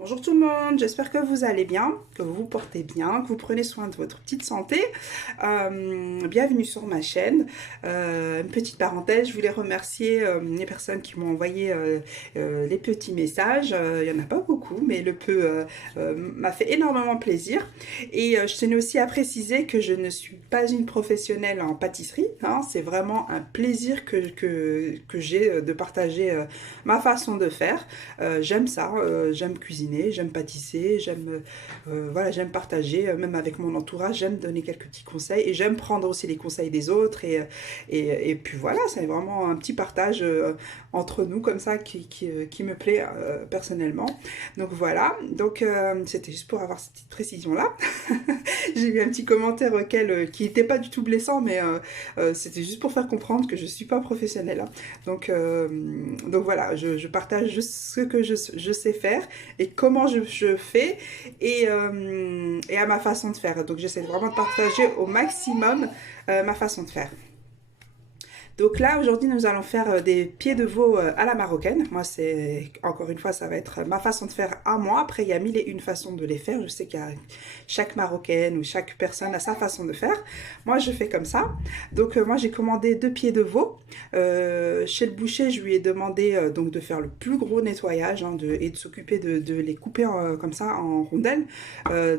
Bonjour tout le monde, j'espère que vous allez bien, que vous vous portez bien, que vous prenez soin de votre petite santé. Bienvenue sur ma chaîne. Une petite parenthèse, je voulais remercier les personnes qui m'ont envoyé les petits messages. Il n'y en a pas beaucoup, mais le peu m'a fait énormément plaisir. Et je tenais aussi à préciser que je ne suis pas une professionnelle en pâtisserie, hein. C'est vraiment un plaisir que j'ai de partager ma façon de faire. J'aime ça, j'aime cuisiner, j'aime pâtisser, voilà, j'aime partager, même avec mon entourage, j'aime donner quelques petits conseils et j'aime prendre aussi les conseils des autres et puis voilà, c'est vraiment un petit partage entre nous comme ça qui me plaît personnellement. Donc voilà, donc c'était juste pour avoir cette petite précision là. J'ai eu un petit commentaire qui n'était pas du tout blessant, mais c'était juste pour faire comprendre que je ne suis pas professionnelle, hein. Donc voilà, je partage juste ce que je sais faire et comment je fais et à ma façon de faire. Donc j'essaie vraiment de partager au maximum ma façon de faire. Donc là, aujourd'hui, nous allons faire des pieds de veau à la marocaine. Moi, c'est, encore une fois, ça va être ma façon de faire à moi. Après, il y a mille et une façons de les faire. Je sais qu'il y a chaque marocaine ou chaque personne a sa façon de faire. Moi, je fais comme ça. Donc, moi, j'ai commandé 2 pieds de veau. Chez le boucher, je lui ai demandé donc de faire le plus gros nettoyage, hein, et de s'occuper de les couper comme ça en rondelles.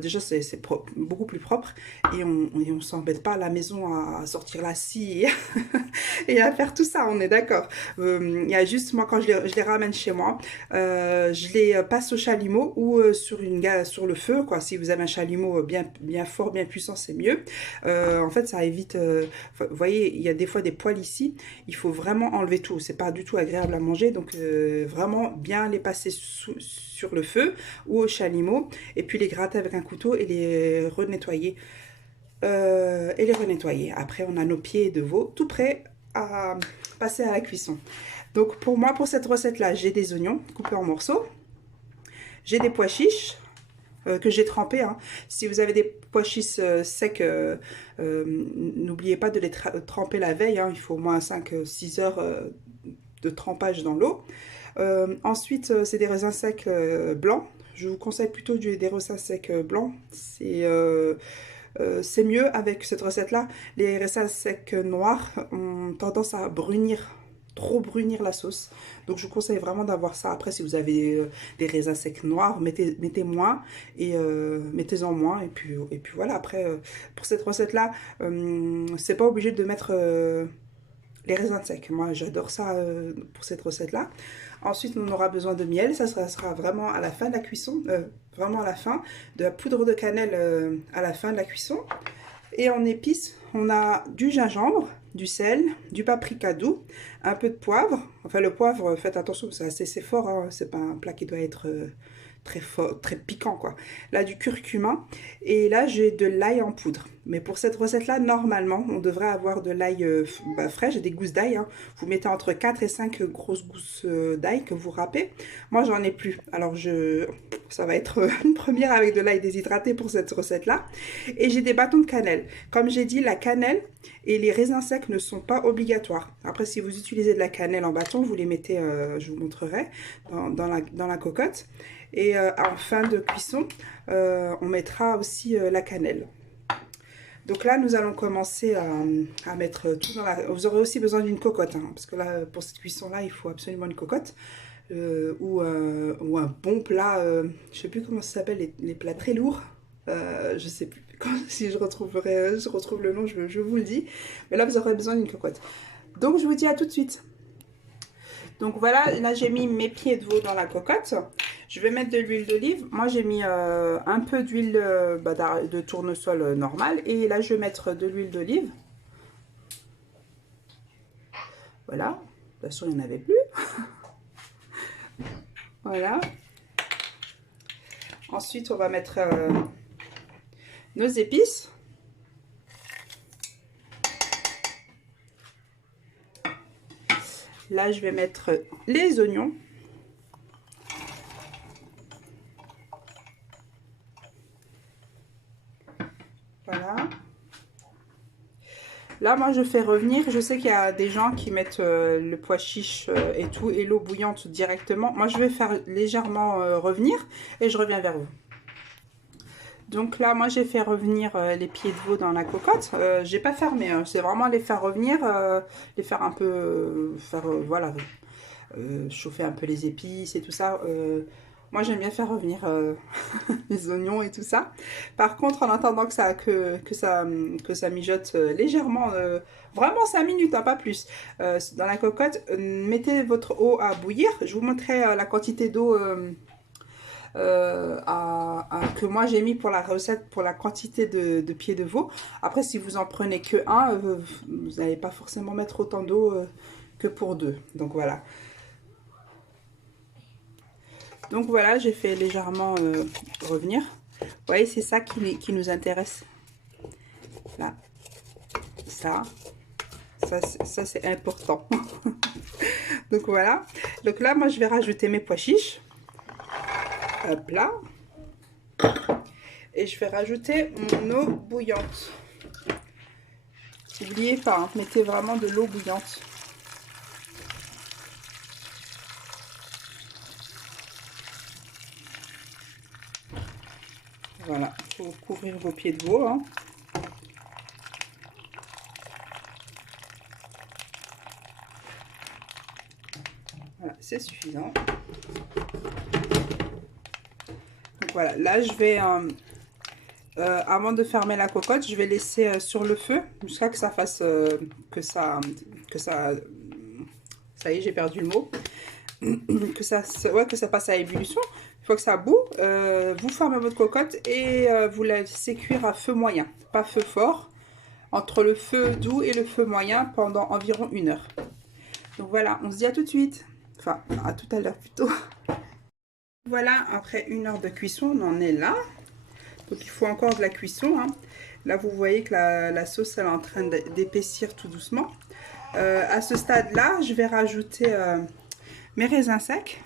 Déjà, c'est beaucoup plus propre et on s'embête pas à la maison à sortir la scie et à faire tout ça, on est d'accord. Il y a juste, moi, quand je les ramène chez moi, je les passe au chalumeau ou sur le feu, quoi. Si vous avez un chalumeau bien fort, bien puissant, c'est mieux. En fait, ça évite, vous voyez, il y a des fois des poils ici, il faut vraiment enlever tout. C'est pas du tout agréable à manger, donc vraiment bien les passer sur le feu ou au chalumeau, et puis les gratter avec un couteau et les renettoyer. Après, on a nos pieds de veau tout prêts à passer à la cuisson. Donc pour moi, pour cette recette-là, j'ai des oignons coupés en morceaux. J'ai des pois chiches que j'ai trempés, hein. Si vous avez des pois chiches secs, n'oubliez pas de les tremper la veille, hein. Il faut au moins 5-6 heures de trempage dans l'eau. Ensuite, c'est des raisins secs blancs. Je vous conseille plutôt des raisins secs blancs. C'est mieux avec cette recette-là. Les raisins secs noirs ont tendance à trop brunir la sauce. Donc je vous conseille vraiment d'avoir ça. Après, si vous avez des raisins secs noirs, mettez moins et mettez-en moins. Et puis voilà, après, pour cette recette-là, c'est pas obligé de mettre les raisins secs. Moi, j'adore ça pour cette recette-là. Ensuite, on aura besoin de miel. Ça sera vraiment à la fin de la cuisson. Vraiment à la fin. De la poudre de cannelle à la fin de la cuisson. Et en épices, on a du gingembre, du sel, du paprika doux, un peu de poivre. Enfin, le poivre, faites attention, c'est fort, hein. C'est pas un plat qui doit être très fort, très piquant, quoi. Là, du curcuma. Et là, j'ai de l'ail en poudre. Mais pour cette recette-là, normalement, on devrait avoir de l'ail frais. J'ai des gousses d'ail, hein. Vous mettez entre 4 et 5 grosses gousses d'ail que vous râpez. Moi, j'en ai plus. Alors, ça va être une première avec de l'ail déshydraté pour cette recette-là. Et j'ai des bâtons de cannelle. Comme j'ai dit, la cannelle et les raisins secs ne sont pas obligatoires. Après, si vous utilisez de la cannelle en bâton, vous les mettez, je vous montrerai, dans la cocotte. Et en fin de cuisson, on mettra aussi la cannelle. Donc là, nous allons commencer à mettre tout dans la... Vous aurez aussi besoin d'une cocotte, hein, parce que là, pour cette cuisson-là, il faut absolument une cocotte. Ou un bon plat, je ne sais plus comment ça s'appelle, les plats très lourds. Je sais plus. Si je retrouve le nom, je vous le dis. Mais là, vous aurez besoin d'une cocotte. Donc, je vous dis à tout de suite. Donc voilà, là j'ai mis mes pieds de veau dans la cocotte. Je vais mettre de l'huile d'olive. Moi j'ai mis un peu d'huile de tournesol normale. Et là je vais mettre de l'huile d'olive. Voilà. De toute façon il n'y en avait plus. Voilà. Ensuite on va mettre nos épices. Là je vais mettre les oignons. Voilà. là, moi, je fais revenir. Je sais qu'il y a des gens qui mettent le pois chiche et tout, et l'eau bouillante directement. Moi, je vais faire légèrement revenir et je reviens vers vous. Donc là, moi, j'ai fait revenir les pieds de veau dans la cocotte. J'ai pas fermé, hein. C'est vraiment les faire revenir, les faire un peu, voilà, chauffer un peu les épices et tout ça. Moi, j'aime bien faire revenir les oignons et tout ça. Par contre, en attendant que ça mijote légèrement, vraiment 5 minutes, hein, pas plus, dans la cocotte, mettez votre eau à bouillir. Je vous montrerai la quantité d'eau que moi j'ai mis pour la recette, pour la quantité de pieds de veau. Après, si vous en prenez que un, vous n'allez pas forcément mettre autant d'eau que pour deux. Donc voilà. Donc voilà, j'ai fait légèrement revenir. Vous voyez, c'est ça qui nous intéresse. Là, ça c'est important. Donc voilà. Donc là, moi, je vais rajouter mes pois chiches. Hop là. Et je vais rajouter mon eau bouillante. N'oubliez pas, hein, mettez vraiment de l'eau bouillante. Voilà, il faut couvrir vos pieds de veau, hein. Voilà, c'est suffisant. Donc voilà, là je vais, avant de fermer la cocotte, je vais laisser sur le feu jusqu'à que ça fasse, ça y est, j'ai perdu le mot, que ça passe à ébullition. Une fois que ça bout, vous fermez votre cocotte et vous la laissez cuire à feu moyen, pas feu fort, entre le feu doux et le feu moyen pendant environ 1 heure. Donc voilà, on se dit à tout de suite, enfin à tout à l'heure plutôt. Voilà, après 1 heure de cuisson, on en est là. Donc il faut encore de la cuisson, hein. Là vous voyez que la sauce elle est en train d'épaissir tout doucement. À ce stade là, je vais rajouter mes raisins secs.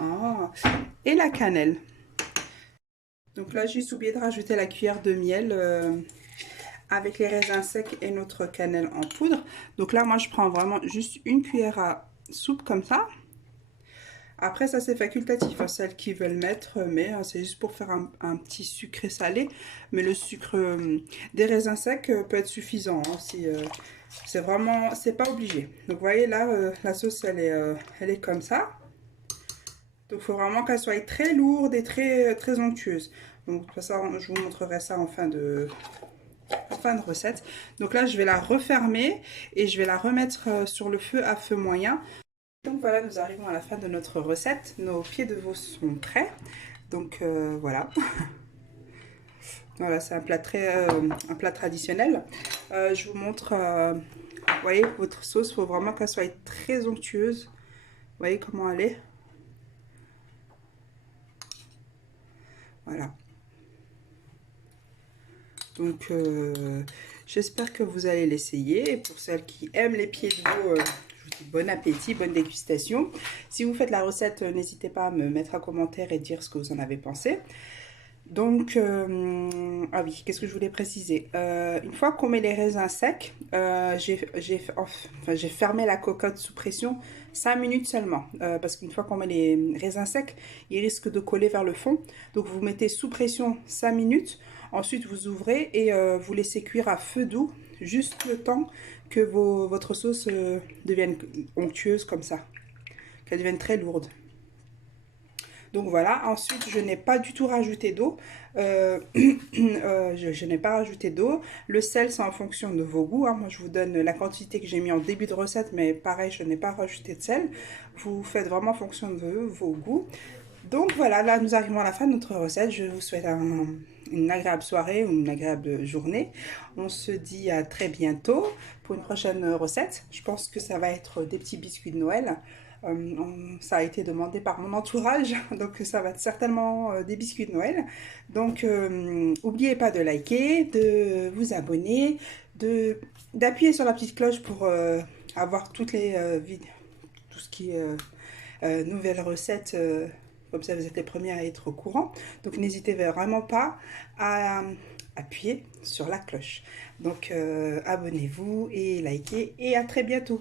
Oh. Et la cannelle. Donc là, j'ai juste oublié de rajouter la cuillère de miel avec les raisins secs et notre cannelle en poudre. Donc là, moi, je prends vraiment juste une cuillère à soupe comme ça. Après, ça, c'est facultatif, hein, celles qui veulent mettre, mais c'est juste pour faire un petit sucré salé. Mais le sucre des raisins secs peut être suffisant, hein, si, c'est vraiment, c'est pas obligé. Donc, vous voyez, là, la sauce, elle est comme ça. Donc, il faut vraiment qu'elle soit très lourde et très onctueuse. Donc, ça, je vous montrerai ça en fin de recette. Donc là, je vais la refermer et je vais la remettre sur le feu à feu moyen. Donc voilà, nous arrivons à la fin de notre recette. Nos pieds de veau sont prêts. Donc voilà. Voilà, c'est un plat traditionnel. Je vous montre, vous voyez, votre sauce, il faut vraiment qu'elle soit très onctueuse. Vous voyez comment elle est? Voilà. Donc, j'espère que vous allez l'essayer. Et pour celles qui aiment les pieds de veau, je vous dis bon appétit, bonne dégustation. Si vous faites la recette, n'hésitez pas à me mettre un commentaire et dire ce que vous en avez pensé. Donc, ah oui, qu'est-ce que je voulais préciser? Une fois qu'on met les raisins secs, j'ai fermé la cocotte sous pression 5 minutes seulement. Parce qu'une fois qu'on met les raisins secs, ils risquent de coller vers le fond. Donc, vous mettez sous pression 5 minutes. Ensuite, vous ouvrez et vous laissez cuire à feu doux, juste le temps que votre sauce devienne onctueuse comme ça. Qu'elle devienne très lourde. Donc voilà, ensuite je n'ai pas du tout rajouté d'eau, je n'ai pas rajouté d'eau. Le sel c'est en fonction de vos goûts, hein. Moi je vous donne la quantité que j'ai mis en début de recette, mais pareil je n'ai pas rajouté de sel. Vous faites vraiment en fonction de vos goûts. Donc voilà, là nous arrivons à la fin de notre recette. Je vous souhaite une agréable soirée ou une agréable journée. On se dit à très bientôt pour une prochaine recette. Je pense que ça va être des petits biscuits de Noël. Ça a été demandé par mon entourage, donc ça va être certainement des biscuits de Noël. Donc n'oubliez pas de liker, de vous abonner, d'appuyer sur la petite cloche pour avoir toutes les tout ce qui est nouvelles recettes. Comme ça, vous êtes les premiers à être au courant. Donc, n'hésitez vraiment pas à appuyer sur la cloche. Donc, abonnez-vous et likez. Et à très bientôt.